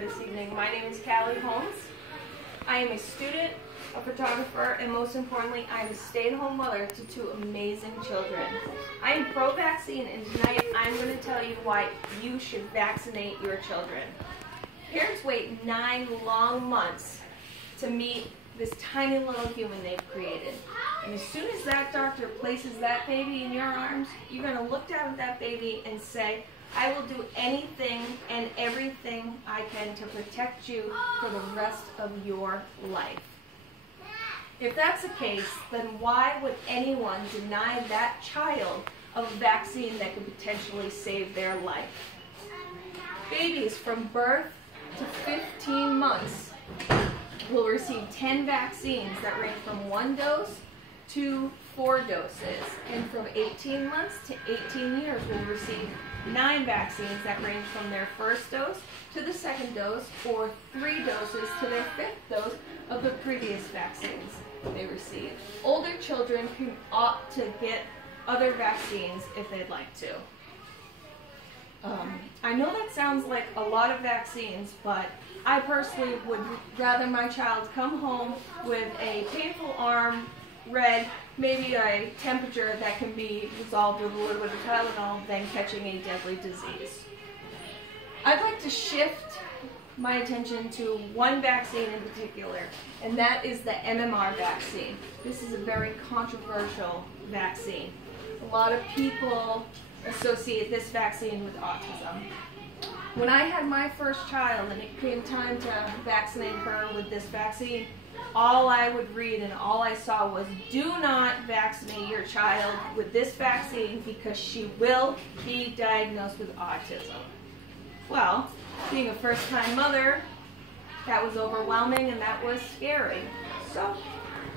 this evening. My name is Callie Holmes. I am a student, a photographer, and most importantly, I am a stay-at-home mother to two amazing children. I am pro-vaccine, and tonight I'm going to tell you why you should vaccinate your children. Parents wait 9 long months to meet this tiny little human they've created. And as soon as that doctor places that baby in your arms, you're going to look down at that baby and say, I will do anything and everything I can to protect you for the rest of your life. If that's the case, then why would anyone deny that child a vaccine that could potentially save their life? Babies from birth to 15 months will receive 10 vaccines that range from 1 dose to 4 doses. And from 18 months to 18 years will receive 9 vaccines that range from their first dose to the second dose, or 3 doses to their 5th dose of the previous vaccines they received. Older children can opt to get other vaccines if they'd like to. I know that sounds like a lot of vaccines, but I personally would rather my child come home with a painful arm, red, maybe a temperature that can be resolved with a little bit of Tylenol than catching a deadly disease. I'd like to shift my attention to one vaccine in particular, and that is the MMR vaccine. This is a very controversial vaccine. A lot of people associate this vaccine with autism. When I had my first child and it came time to vaccinate her with this vaccine, all I would read and all I saw was, do not vaccinate your child with this vaccine because she will be diagnosed with autism. Well, being a first-time mother, that was overwhelming and that was scary. So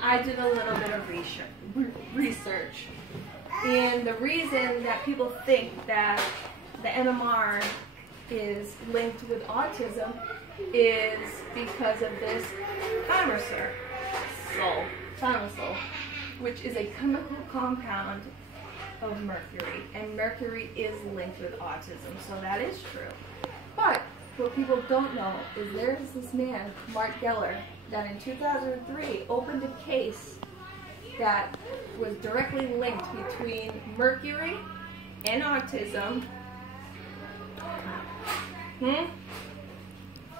I did a little bit of research. And the reason that people think that the MMR is linked with autism is because of this thimerosal, which is a chemical compound of mercury, and mercury is linked with autism, so that is true. But what people don't know is there is this man, Mark Geller, that in 2003 opened a case that was directly linked between mercury and autism.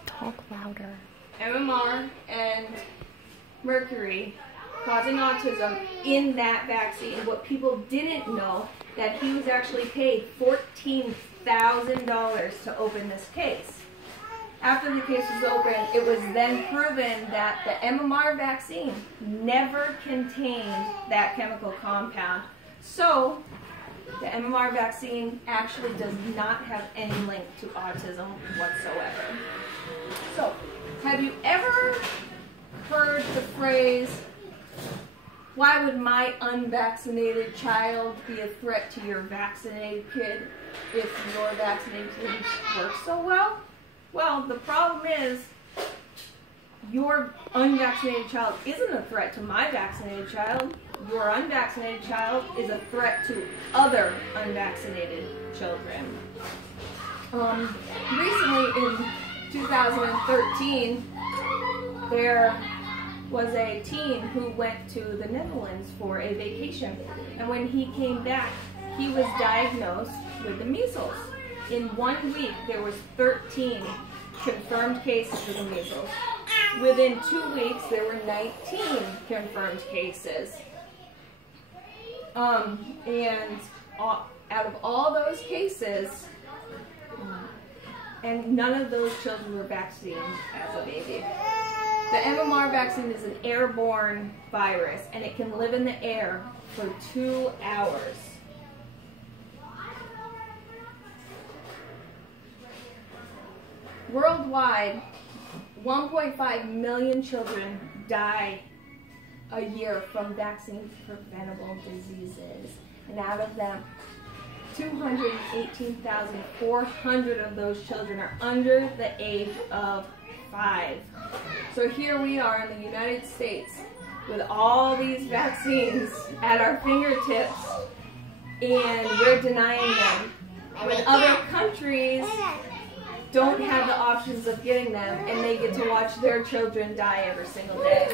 Talk louder. MMR and mercury causing autism in that vaccine. What people didn't know, that he was actually paid $14,000 to open this case. After the case was opened, it was then proven that the MMR vaccine never contained that chemical compound. So the MMR vaccine actually does not have any link to autism whatsoever. So, have you ever heard the phrase, why would my unvaccinated child be a threat to your vaccinated kid if your vaccinated kid works so well? Well, the problem is your unvaccinated child isn't a threat to my vaccinated child. Your unvaccinated child is a threat to other unvaccinated children. Recently in 2013, there was a teen who went to the Netherlands for a vacation, and when he came back, he was diagnosed with the measles. In 1 week, there was 13 confirmed cases of the measles. Within 2 weeks, there were 19 confirmed cases. And out of all those cases, and none of those children were vaccinated as a baby. The MMR vaccine is an airborne virus, and it can live in the air for 2 hours. Worldwide, 1.5 million children die a year from vaccine-preventable diseases, and out of them, 218,400 of those children are under the age of 5. So here we are in the United States with all these vaccines at our fingertips, and we're denying them. When other countries don't have the options of getting them, and they get to watch their children die every single day.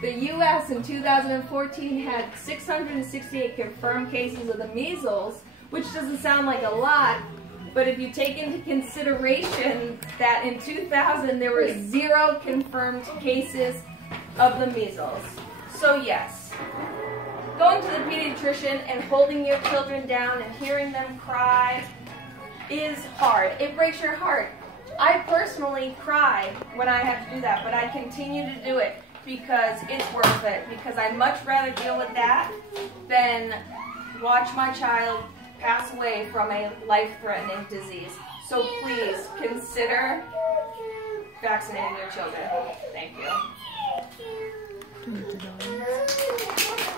The U.S. in 2014 had 668 confirmed cases of the measles, which doesn't sound like a lot, but if you take into consideration that in 2000 there were 0 confirmed cases of the measles. So yes, going to the pediatrician and holding your children down and hearing them cry is hard. It breaks your heart. I personally cry when I have to do that, but I continue to do it because it's worth it, because I'd much rather deal with that than watch my child pass away from a life-threatening disease. So please consider vaccinating your children. Thank you.